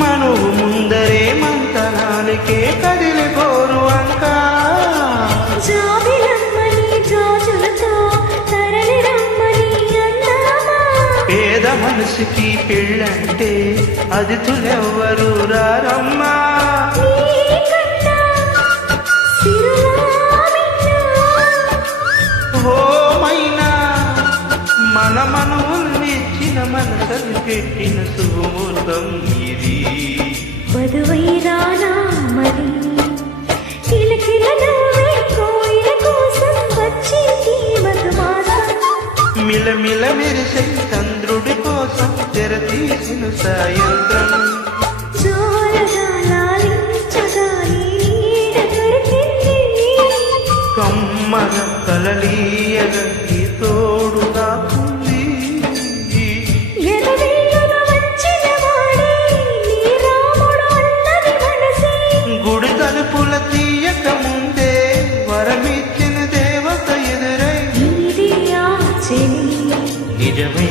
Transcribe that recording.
మనువు ముందరే మంతనానికే కదిలిపోరు అంక పేద మనసుకి పెళ్ళంటే అది తులెవ్వరు రారమ్మా ఓమైనా మన మనవులు మెచ్చిన మనసలు పెట్టిన శుభముహూర్తం ఇది వధువైరానా మరి కిలకిలలోనే కోయిల కోసం వచ్చింది మధుమాసం మిలమిల మెరిసే చంద్రుడి కోసం తెరతీసిన సాయంత్రం కమ్మన కలలీయగా ఈ తోడు నాకుంది గుడి తలుపుల తీయక ముందే వరమిచ్చిన దేవత ఎదురై నిజమే